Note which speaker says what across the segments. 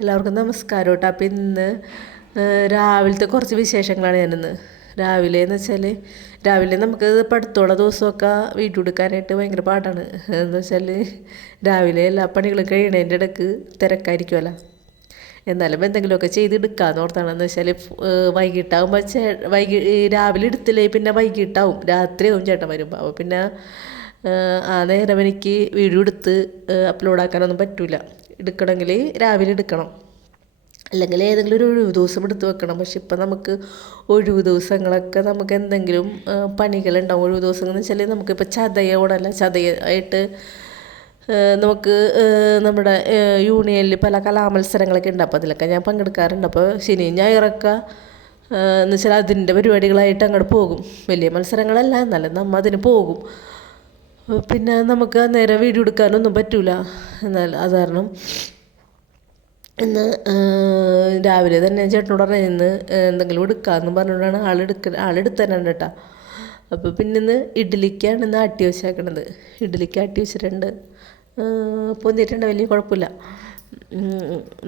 Speaker 1: എല്ലാവർക്കും നമസ്കാരം കേട്ടോ അപ്പം ഇന്ന് രാവിലത്തെ കുറച്ച് വിശേഷങ്ങളാണ് ഞാനിന്ന്. രാവിലെ എന്ന് വെച്ചാൽ രാവിലെ നമുക്ക് പഠിത്തമുള്ള ദിവസമൊക്കെ വീട്ടിൽ കൊടുക്കാനായിട്ട് ഭയങ്കര പാടാണ്. എന്ന് വെച്ചാൽ രാവിലെ എല്ലാ പണികളും കഴിയണതിന്റെ ഇടയ്ക്ക് തിരക്കായിരിക്കുമല്ലോ എന്നാലും എന്തെങ്കിലുമൊക്കെ ചെയ്തെടുക്കാമെന്ന് ഓർത്താണ്. എന്ന് വെച്ചാൽ വൈകിട്ടാകുമ്പോൾ വൈകി രാവിലെ എടുത്തില്ലേ പിന്നെ വൈകിട്ടാവും. രാത്രിയാവും ചേട്ടൻ വരുമ്പോൾ അപ്പോൾ പിന്നെ ആ നേരം എനിക്ക് വീഡിയോ എടുത്ത് അപ്ലോഡ് ആക്കാനൊന്നും പറ്റില്ല എടുക്കണമെങ്കിൽ രാവിലെ എടുക്കണം. അല്ലെങ്കിൽ ഏതെങ്കിലും ഒരു ഒഴിവ് ദിവസം എടുത്ത് വെക്കണം. പക്ഷെ ഇപ്പം നമുക്ക് ഒഴിവ് ദിവസങ്ങളൊക്കെ നമുക്ക് എന്തെങ്കിലും പണികളുണ്ടാവും. ഒഴിവ് ദിവസങ്ങൾ എന്ന് വെച്ചാൽ നമുക്കിപ്പോൾ ചതയോടല്ല ചതയായിട്ട് നമുക്ക് നമ്മുടെ യൂണിയനിൽ പല കലാമത്സരങ്ങളൊക്കെ ഉണ്ട്. അപ്പോൾ അതിലൊക്കെ ഞാൻ പങ്കെടുക്കാറുണ്ട്. അപ്പോൾ ശനി ഞായറൊക്കെ എന്ന് വെച്ചാൽ അതിന്റെ പരിപാടികളായിട്ട് അങ്ങോട്ട് പോകും. വലിയ മത്സരങ്ങളല്ല എന്നാലും നമ്മൾ അതിന് പോകും. പിന്നെ നമുക്ക് നേരെ വീഡിയോ എടുക്കാനൊന്നും പറ്റില്ല എന്നാൽ അത് കാരണം ഇന്ന് രാവിലെ തന്നെ ചേട്ടനോട് പറഞ്ഞു ഇന്ന് എന്തെങ്കിലും എടുക്കാമെന്ന് പറഞ്ഞുകൊണ്ടാണ് ആളെടുക്ക ആളെടുത്ത് തരാണ്ട് കേട്ടോ. അപ്പോൾ പിന്നെ ഇന്ന് ഇഡ്ഡലിക്കാണ് ഇന്ന് ആട്ടി വെച്ചേക്കണത്. ഇഡ്ഡലിക്ക് ആട്ടി വെച്ചിട്ടുണ്ട്. പൊന്തിയിട്ടുണ്ട് വലിയ കുഴപ്പമില്ല.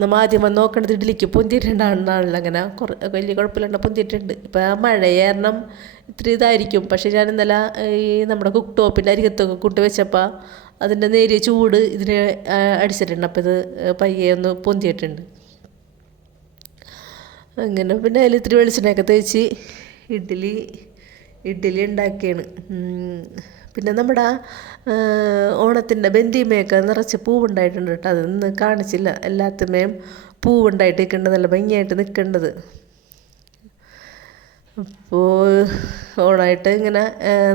Speaker 1: നമ്മൾ ആദ്യം നോക്കണത് ഇഡ്ഡലിക്ക് പൊന്തിയിട്ടുണ്ടാണെന്നാണല്ലോ അങ്ങനെ കുറേ വലിയ കുഴപ്പമില്ലാണ്ട് പൊന്തിയിട്ടുണ്ട്. ഇപ്പം മഴ കാരണം ഇത്തിരി ഇതായിരിക്കും. പക്ഷേ ഞാൻ ഇന്നലെ ഈ നമ്മുടെ കുക്ക് ടോപ്പിന്റെ അരികത്തൊക്കെ കൂട്ടി വെച്ചപ്പോൾ അതിന്റെ നേരിയ ചൂട് ഇതിന് അടിച്ചിട്ടുണ്ട്. അപ്പോൾ ഇത് പയ്യെ ഒന്ന് പൊന്തിയിട്ടുണ്ട്. അങ്ങനെ പിന്നെ അതിൽ ഇത്തിരി വെളിച്ചെണ്ണയൊക്കെ തേച്ച് ഇഡ്ഡലി ഇഡ്ഡലി ഉണ്ടാക്കിയാണ്. പിന്നെ നമ്മുടെ ഓണത്തിന്റെ ബന്ദിമയൊക്കെ നിറച്ച് പൂവുണ്ടായിട്ടുണ്ട് കേട്ടോ. അതൊന്നും കാണിച്ചില്ല. എല്ലാത്തുമേയും പൂവുണ്ടായിട്ട് നിൽക്കേണ്ടത് നല്ല ഭംഗിയായിട്ട് നിൽക്കേണ്ടത് അപ്പോൾ ഓണമായിട്ട് ഇങ്ങനെ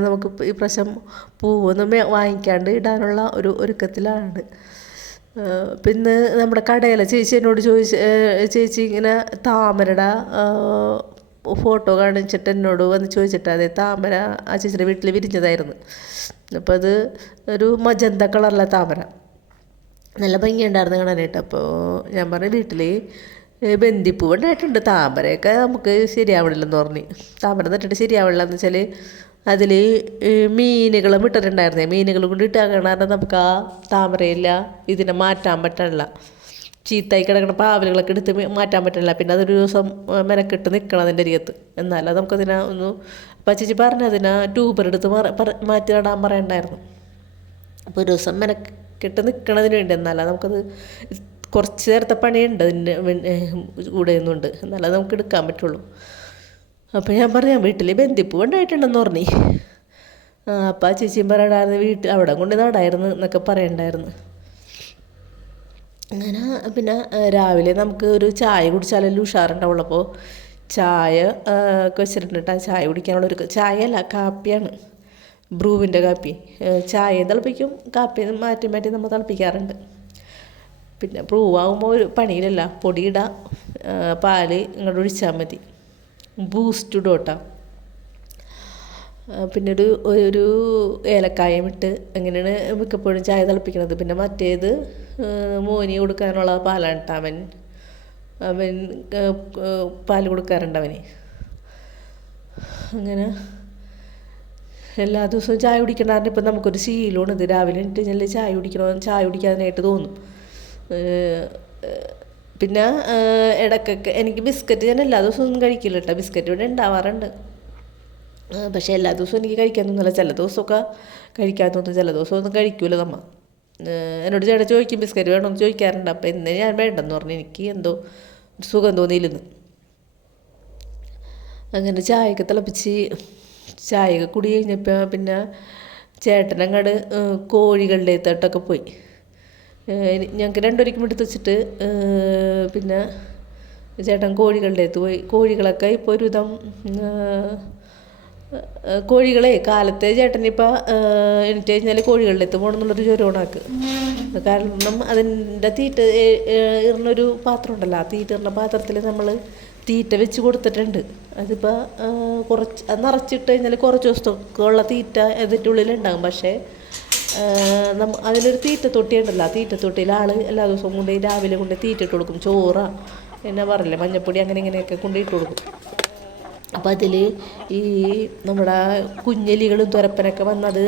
Speaker 1: നമുക്ക് ഈ പ്രാവശ്യം പൂവൊന്നും വാങ്ങിക്കാണ്ട് ഇടാനുള്ള ഒരു ഒരുക്കത്തിലാണ്. പിന്നെ നമ്മുടെ കടയിലെ ചേച്ചി എന്നോട് ചോദിച്ച് ചേച്ചി ഇങ്ങനെ താമരയുടെ ഫോട്ടോ കാണിച്ചിട്ട് എന്നോട് വന്ന് ചോദിച്ചിട്ട് അതെ താമര ആ ചേച്ചിയുടെ വീട്ടിൽ വിരിഞ്ഞതായിരുന്നു. അപ്പോൾ അത് ഒരു മജന്ത കളറിലെ താമര. നല്ല ഭംഗിയുണ്ടായിരുന്നു കാണാനായിട്ട്. അപ്പോൾ ഞാൻ പറഞ്ഞു വീട്ടിൽ ബന്ദിപ്പൂ ഉണ്ടായിട്ടുണ്ട്. താമരയൊക്കെ നമുക്ക് ശരിയാവണില്ലെന്ന് പറഞ്ഞ്. താമര നട്ടിട്ട് ശരിയാവണില്ല എന്ന് വെച്ചാൽ അതിൽ മീനുകളും ഇട്ടിട്ടുണ്ടായിരുന്നേ മീനുകൾ കൊണ്ട് ഇട്ടാൽ കാരണം നമുക്ക് ആ താമരയില്ല ഇതിനെ മാറ്റാൻ പറ്റണില്ല ചീത്തായി കിടക്കുന്ന പാവലുകളൊക്കെ എടുത്ത് മാറ്റാൻ പറ്റില്ല. പിന്നെ അതൊരു ദിവസം മെനക്കെട്ട് നിൽക്കണം അതിന്റെ അരികത്ത്. എന്നാലും നമുക്കതിനെ ഒന്ന് പച്ചച്ചി പറഞ്ഞതിനെ ട്യൂബർ എടുത്ത് മാറ്റി നടാൻ പറയണ്ടായിരുന്നു. അപ്പോൾ ഒരു ദിവസം മെനക്കെട്ട് നിൽക്കണതിന് വേണ്ടി എന്നാലും നമുക്കത് കുറച്ച് നേരത്തെ പണിയുണ്ട് അതിന്റെ കൂടെ നിന്നുണ്ട് എന്നാലേ നമുക്ക് എടുക്കാൻ പറ്റുള്ളൂ. അപ്പോൾ ഞാൻ പറഞ്ഞു വീട്ടിൽ ബന്ധിപ്പൂ ഉണ്ടായിട്ടുണ്ടെന്ന് പറഞ്ഞു. അപ്പം ആ ചേച്ചിയും പറയണ്ടായിരുന്നു വീട്ടിൽ അവിടെ കൊണ്ട് നടായിരുന്നു എന്നൊക്കെ പറയണ്ടായിരുന്നു. അങ്ങനെ പിന്നെ രാവിലെ നമുക്ക് ഒരു ചായ കുടിച്ചാലല്ലേ ഉഷാറുണ്ടാവുള്ളൂ. അപ്പോൾ ചായ ഒക്കെ വെച്ചിട്ടുണ്ട് ചായ കുടിക്കാനുള്ള ഒരു ചായ അല്ല കാപ്പിയാണ്. ബ്രൂവിന്റെ കാപ്പി. ചായ തിളപ്പിക്കും കാപ്പി മാറ്റി മാറ്റി നമ്മൾ തിളപ്പിക്കാറുണ്ട്. പിന്നെ ബ്രൂവാകുമ്പോൾ ഒരു പണിയിലല്ല പൊടിയിടാം പാൽ ഇങ്ങോട്ട് ഒഴിച്ചാൽ മതി. ബൂസ്റ്റ് ഇടും കേട്ടോ പിന്നെ ഒരു ഏലക്കായം ഇട്ട് അങ്ങനെയാണ് മിക്കപ്പോഴും ചായ തിളപ്പിക്കുന്നത്. പിന്നെ മറ്റേത് മോനി കൊടുക്കാനുള്ള പാലാണ് അവൻ. അവൻ പാൽ കൊടുക്കാറുണ്ട് അവന്. അങ്ങനെ എല്ലാ ദിവസവും ചായ കുടിക്കണമെന്ന് ഇപ്പം നമുക്കൊരു ശീലമാണ്. ഇത് രാവിലെ എണീറ്റ് കഴിഞ്ഞാൽ ചായ കുടിക്കണമെന്ന് ചായ കുടിക്കാനായിട്ട് തോന്നും. പിന്നെ ഇടക്കൊക്കെ എനിക്ക് ബിസ്ക്കറ്റ് ഞാൻ എല്ലാ ദിവസവും ഒന്നും കഴിക്കില്ല കേട്ടോ ബിസ്ക്കറ്റ് ഇവിടെ ഉണ്ടാവാറുണ്ട്. പക്ഷേ എല്ലാ ദിവസവും എനിക്ക് കഴിക്കാൻ തോന്നില്ല ചില ദിവസമൊക്കെ കഴിക്കാൻ തോന്നും ചില ദിവസം ഒന്നും കഴിക്കൂല നമ്മ. എന്നോട് ചേട്ടാ ചോദിക്കും ബിസ്ക്കറ്റ് വേണമെന്ന് ചോദിക്കാറുണ്ട്. അപ്പോൾ ഇന്ന് ഞാൻ വേണ്ടെന്ന് പറഞ്ഞു. എനിക്ക് എന്തോ സുഖം തോന്നിയില്ലെന്ന്. അങ്ങനെ ചായയൊക്കെ തിളപ്പിച്ച് ചായയൊക്കെ കുടി കഴിഞ്ഞപ്പോൾ പിന്നെ ചേട്ടനങ്ങാട് കോഴികളുടെ തട്ടൊക്കെ പോയി. ഞങ്ങൾക്ക് രണ്ടൊരിക്കും എടുത്ത് വെച്ചിട്ട് പിന്നെ ചേട്ടൻ കോഴികളുടെ അടുത്ത് പോയി. കോഴികളൊക്കെ ഇപ്പോൾ ഒരുവിധം കോഴികളെ കാലത്തെ ചേട്ടനിപ്പോൾ എനിക്ക് കഴിഞ്ഞാൽ കോഴികളുടെ അടുത്ത് പോകണം എന്നുള്ളൊരു ചൊരോണാക്ക് കാരണം അതിന്റെ തീറ്റ ഇറുന്നൊരു പാത്രം ഉണ്ടല്ലോ ആ തീറ്റ ഇറുന്ന പാത്രത്തിൽ നമ്മൾ തീറ്റ വെച്ച് കൊടുത്തിട്ടുണ്ട്. അതിപ്പോൾ കുറച്ച് അത് നിറച്ചിട്ട് കഴിഞ്ഞാൽ കുറച്ച് ദിവസത്തേക്കുള്ള തീറ്റ അതിന്റെ ഉള്ളിലുണ്ടാകും. പക്ഷേ നമ്മ അതിലൊരു തീറ്റ തൊട്ടി ഉണ്ടല്ലോ ആ തീറ്റ തൊട്ടിയിൽ ആൾ എല്ലാ ദിവസവും കൊണ്ട് രാവിലെ കൊണ്ട് തീറ്റ ഇട്ട് കൊടുക്കും. ചോറ എന്നാ പറയില്ലേ മഞ്ഞപ്പൊടി അങ്ങനെ ഇങ്ങനെയൊക്കെ കൊണ്ട് ഇട്ട് കൊടുക്കും. അപ്പം അതിൽ ഈ നമ്മുടെ കുഞ്ഞെലികളും തുരപ്പനൊക്കെ വന്നത്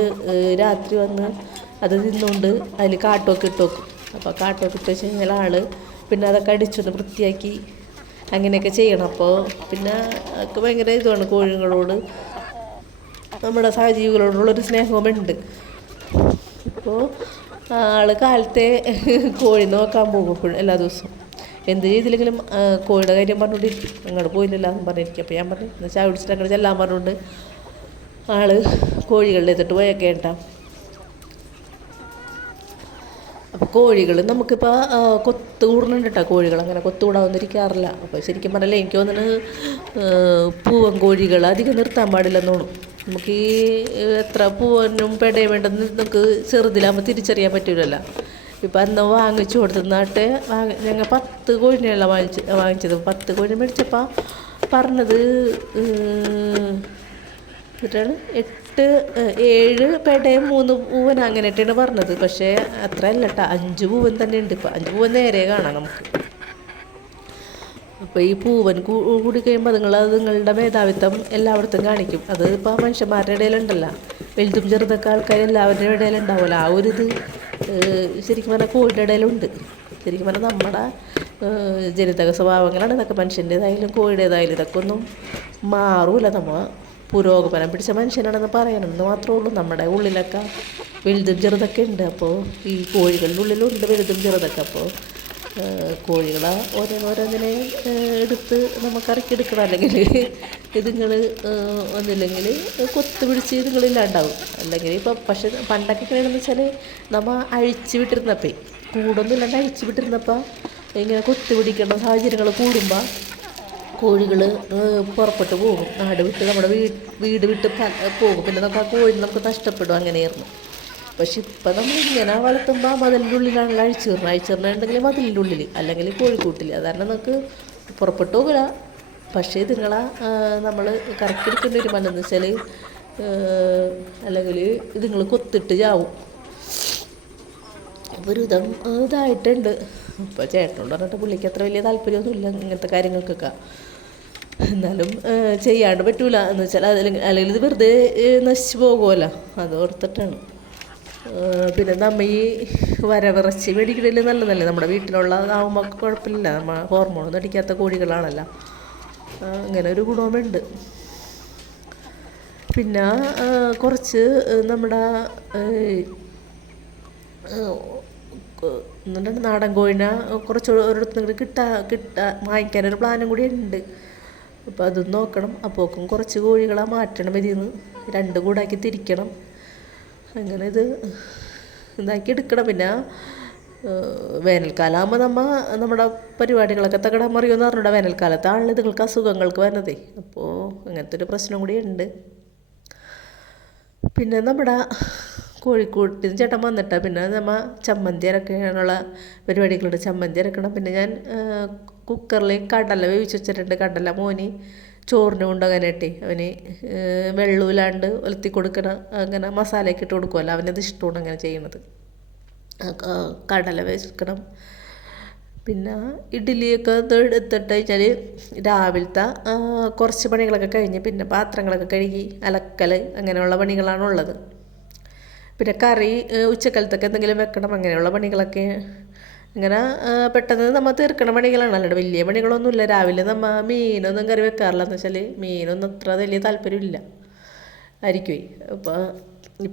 Speaker 1: രാത്രി വന്ന് അത് നിന്നുകൊണ്ട് അതിൽ കാട്ടുമൊക്കെ ഇട്ട് വെക്കും. അപ്പോൾ കാട്ടുമൊക്കെ ഇട്ട് വെച്ച് കഴിഞ്ഞാൽ ആൾ പിന്നെ അതൊക്കെ അടിച്ചൊന്ന് വൃത്തിയാക്കി അങ്ങനെയൊക്കെ ചെയ്യണം. അപ്പോൾ പിന്നെ ഒക്കെ ഭയങ്കര ഇതുമാണ് കോഴികളോട്. നമ്മുടെ സഹജീവികളോടുള്ളൊരു സ്നേഹവുമുണ്ട് അപ്പോൾ ആൾ കാലത്തെ കോഴി നോക്കാൻ പോകും എല്ലാ ദിവസവും എന്ത് ചെയ്തില്ലെങ്കിലും കോഴിയുടെ കാര്യം പറഞ്ഞുകൊണ്ടിരിക്കും അങ്ങോട്ട് പോയില്ലല്ലോ എന്ന് പറഞ്ഞിരിക്കും അപ്പോൾ ഞാൻ പറഞ്ഞു എന്നാൽ ചായ കുടിച്ചിട്ട് അങ്ങോട്ട് ചെല്ലാൻ പറഞ്ഞുകൊണ്ട് ആൾ കോഴികളുടെ എത്തിട്ട് ഉണ്ടാവും അപ്പോൾ കോഴികൾ നമുക്കിപ്പോൾ കൊത്ത് കൂടുന്നുണ്ട് കേട്ടോ കോഴികൾ. അങ്ങനെ കൊത്ത് കൂടാവുന്നിരിക്കാറില്ല അപ്പോൾ ശരിക്കും പറഞ്ഞാൽ എനിക്ക് തോന്നുന്നത് പൂവൻ കോഴികൾ അധികം നിർത്താൻ പാടില്ലെന്ന് തോന്നും നമുക്ക് ഈ എത്ര പൂവനും പെടയും വേണ്ടെന്ന് നമുക്ക് ചെറുതിലാകുമ്പോൾ തിരിച്ചറിയാൻ പറ്റില്ലല്ലോ ഇപ്പം അന്ന് വാങ്ങിച്ചു കൊടുത്തുന്നാട്ട് വാങ്ങി ഞങ്ങൾ പത്ത് കോഴിനെയുള്ള വാങ്ങിച്ച് വാങ്ങിച്ചത്. പത്ത് കോഴി മേടിച്ചപ്പോൾ പറഞ്ഞത് എന്നിട്ടാണ് എട്ട് ഏഴ് പേട്ടയും മൂന്ന് പൂവൻ അങ്ങനെയൊക്കെയാണ് പറഞ്ഞത്. പക്ഷേ അത്ര അല്ല കേട്ടോ അഞ്ച് പൂവൻ തന്നെ ഉണ്ട് ഇപ്പം. അഞ്ച് പൂവൻ നേരെ കാണാം നമുക്ക്. അപ്പോൾ ഈ പൂവൻ കൂടി കഴിയുമ്പോൾ അത് നിങ്ങളുടെ മേധാവിത്വം എല്ലായിടത്തും കാണിക്കും. അത് ഇപ്പോൾ മനുഷ്യന്മാരുടെ ഇടയിലുണ്ടല്ലോ. വലുതും ചെറുതൊക്കെ ആൾക്കാർ എല്ലാവരുടെ ഇടയിലുണ്ടാവുമല്ലോ. ആ ഒരു ഇത് ശരിക്കും പറഞ്ഞാൽ കോഴിയുടെ ഇടയിലുണ്ട് ശരിക്കും പറഞ്ഞാൽ നമ്മുടെ ജനിതക സ്വഭാവങ്ങളാണ് ഇതൊക്കെ. മനുഷ്യന്റേതായാലും കോഴിയുടേതായാലും ഇതൊക്കെ ഒന്നും മാറൂല നമ്മൾ പുരോഗമനം പിടിച്ച മനുഷ്യനാണെന്ന് പറയണമെന്ന് മാത്രമേ ഉള്ളൂ. നമ്മുടെ ഉള്ളിലൊക്കെ വലുതും ചെറുതൊക്കെ ഉണ്ട്. അപ്പോൾ ഈ കോഴികളുടെ ഉള്ളിലുണ്ട് വലുതും ചെറുതൊക്കെ. അപ്പോൾ കോഴികളെ ഓരോന്നോരോന്നിനെ എടുത്ത് നമുക്ക് ഇറക്കിയെടുക്കണം അല്ലെങ്കിൽ ഇതുങ്ങൾ ഒന്നില്ലെങ്കിൽ കൊത്ത് പിടിച്ച് ഇതുങ്ങളില്ലാണ്ടാവും അല്ലെങ്കിൽ ഇപ്പം പക്ഷെ പണ്ടൊക്കെ എങ്ങനെയാണെന്ന് വെച്ചാൽ നമ്മൾ അഴിച്ചു വിട്ടിരുന്നപ്പോൾ കൂടൊന്നും ഇല്ലാണ്ട് അഴിച്ചു വിട്ടിരുന്നപ്പോൾ ഇങ്ങനെ കൊത്ത് പിടിക്കേണ്ട സാഹചര്യങ്ങൾ കൂടുമ്പോൾ കോഴികൾ പുറപ്പെട്ട് പോകും. നാട് വിട്ട് നമ്മുടെ വീട് വീട് വിട്ട് പോകും. പിന്നെ നമുക്ക് ആ കോഴി നമുക്ക് നഷ്ടപ്പെടും. അങ്ങനെയായിരുന്നു. പക്ഷെ ഇപ്പം നമ്മൾ ഇങ്ങനെ വളർത്തുമ്പോൾ മതിലിന്റെ ഉള്ളിലാണല്ലോ അഴിച്ചിടണം ഉണ്ടെങ്കിൽ മതിലിന്റെ ഉള്ളിൽ അല്ലെങ്കിൽ കോഴിക്കൂട്ടിൽ അതാണ് നമുക്ക് പുറപ്പെട്ടു പോകില്ല പക്ഷേ ഇതുങ്ങളെ നമ്മൾ കറക്കിയെടുക്കേണ്ടി ഒരു മനെന്ന് വെച്ചാൽ അല്ലെങ്കിൽ ഇതുങ്ങൾ കൊത്തിട്ട് ചാവും. ഒരുവിധം ഇതായിട്ടുണ്ട്. ഇപ്പോൾ ചേട്ടനോട് പറഞ്ഞിട്ട് പുള്ളിക്ക് അത്ര വലിയ താല്പര്യമൊന്നുമില്ല ഇങ്ങനത്തെ കാര്യങ്ങൾക്കൊക്കെ. എന്നാലും ചെയ്യാണ്ട് പറ്റൂല. എന്ന് വെച്ചാൽ അല്ലെങ്കിൽ ഇത് വെറുതെ നശിച്ചു പോകുമല്ലോ അത് ഓർത്തിട്ടാണ്. പിന്നെ നമ്മ ഈ വരവിറച്ചി മേടിക്കണതിൽ നല്ലതല്ലേ? നമ്മുടെ വീട്ടിലുള്ള ആവുമ്പോൾ കുഴപ്പമില്ല നമ്മൾ ഹോർമോണൊന്നും അടിക്കാത്ത കോഴികളാണല്ലോ. അങ്ങനെ ഒരു ഗുണമുണ്ട് പിന്നെ കുറച്ച് നമ്മുടെ എന്നിട്ട് നാടൻ കോഴിനെ കുറച്ച് ഒരിടത്തുനിന്ന് കിട്ടാ കിട്ടാ വാങ്ങിക്കാനൊരു പ്ലാനും കൂടി ഉണ്ട്. അപ്പോൾ അതും നോക്കണം. അപ്പോക്കും കുറച്ച് കോഴികളെ മാറ്റണം ഇതിൽ നിന്ന് രണ്ട് കൂടാക്കി തിരിക്കണം. അങ്ങനെ ഇത് ഇതാക്കി എടുക്കണം. പിന്നെ വേനൽക്കാലമാകുമ്പോൾ നമ്മൾ നമ്മുടെ പരിപാടികളൊക്കെ തകടാൻ മറിയുമെന്ന് പറഞ്ഞിട്ട് വേനൽക്കാലത്താണല്ലോ ഇതുങ്ങൾക്ക് അസുഖങ്ങൾക്ക് വരുന്നത്. അപ്പോൾ അങ്ങനത്തെ ഒരു പ്രശ്നം കൂടി ഉണ്ട്. പിന്നെ നമ്മുടെ കോഴിക്കോട്ടിൽ നിന്ന് ചേട്ടൻ വന്നിട്ട്. പിന്നെ നമ്മൾ ചമ്മന്തി അരക്കാനുള്ള പരിപാടികളുണ്ട്. ചമ്മന്തി അരക്കണം. പിന്നെ ഞാൻ കുക്കറിൽ കടല വേവിച്ച് വെച്ചിട്ടുണ്ട്. കടല മോനി ചോറിന് കൊണ്ടുപോകാനായിട്ടേ അവന് വെള്ളമില്ലാണ്ട് ഒലത്തി കൊടുക്കണ അങ്ങനെ മസാലയൊക്കെ ഇട്ട് കൊടുക്കുമല്ലോ അവനത് ഇഷ്ടമാണ് അങ്ങനെ ചെയ്യണത് കടല വെക്കണം പിന്നെ ഇഡ്ഡലിയൊക്കെ എടുത്തിട്ട് കഴിഞ്ഞാൽ രാവിലത്തെ കുറച്ച് പണികളൊക്കെ കഴിഞ്ഞ് പിന്നെ പാത്രങ്ങളൊക്കെ കഴുകി അലക്കൽ അങ്ങനെയുള്ള പണികളാണുള്ളത് പിന്നെ കറി ഉച്ചക്കാലത്തൊക്കെ എന്തെങ്കിലും വെക്കണം അങ്ങനെയുള്ള പണികളൊക്കെ ഇങ്ങനെ പെട്ടെന്ന് നമ്മൾ തീർക്കണ പണികളാണ് അല്ലാണ്ട് വലിയ പണികളൊന്നുമില്ല. രാവിലെ നമ്മൾ മീനൊന്നും കറി വെക്കാറില്ല എന്ന് വെച്ചാൽ മീനൊന്നും അത്ര വലിയ താല്പര്യമില്ല. ആയിരിക്കുമേ അപ്പോൾ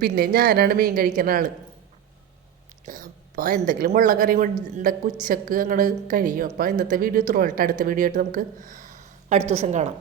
Speaker 1: പിന്നെ ഞാനാണ് മീൻ കഴിക്കുന്ന ആൾ അപ്പോൾ എന്തെങ്കിലും വെള്ളക്കറി കൊണ്ടൊക്കെ ഉച്ചയ്ക്ക് അങ്ങോട്ട് കഴിയും. അപ്പോൾ ഇന്നത്തെ വീഡിയോ ഇത്ര അടുത്ത വീഡിയോ ആയിട്ട് നമുക്ക് അടുത്ത ദിവസം കാണാം.